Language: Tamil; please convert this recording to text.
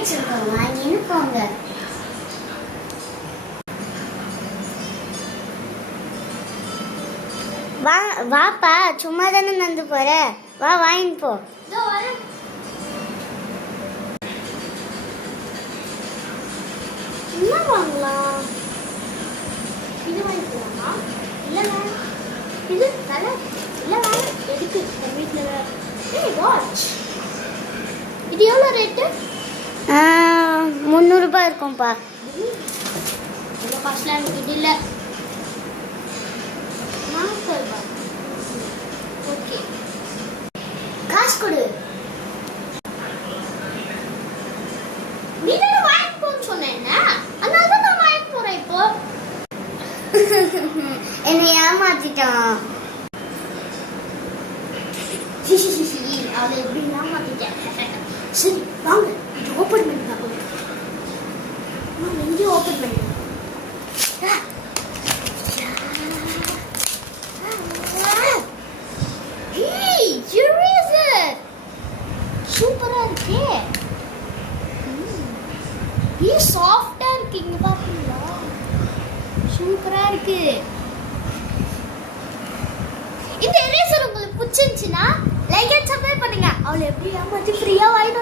வச்சிருக்கோம், வாங்கின்னு போங்க. வாப்பா, சும்மா தானே நடந்து போற, வா வாங்கின்னு போ. என்ன வாங்கலாம்? இது வாங்கிக்கலாமா? இல்லை வேணாம். இது வேணாம். இல்லை வேணாம். எதுக்கு என் வீட்டில் வேற? ஏய் வாட்ச், இது எவ்வளோ ரேட்டு? 300 ரூபாய் இருக்கும்ப்பா. இவ்வளோ காசுலாம் எனக்கு இது இல்லை. 40 ரூபாய். ஓகே, காசு கொடு. நீ தானே வாங்கி போன்னு சொன்னேன், அதனால தான் நான் வாங்கி போறேன் இப்போ. என்னை ஏமாத்திட்டான். அவளை எப்படி ஏமாத்திட்டேன். சரி வாங்க, இது ஓப்பன் பண்ணி பார்க்கணும். எங்கேயும் ஓப்பன் பண்ணி சூப்பரா இருக்கே. சாஃப்டா இருக்கு. இங்க பாத்தீங்களா, சூப்பரா இருக்கு. இந்த எரேசர் உங்களுக்கு பிடிச்சிருந்துச்சுன்னா லைக் அண்ட் சப்ஸ்கிரைப் பண்ணுங்க. அவளை எப்படி ஏமாத்தி ஃப்ரீயா வாங்கிட்டு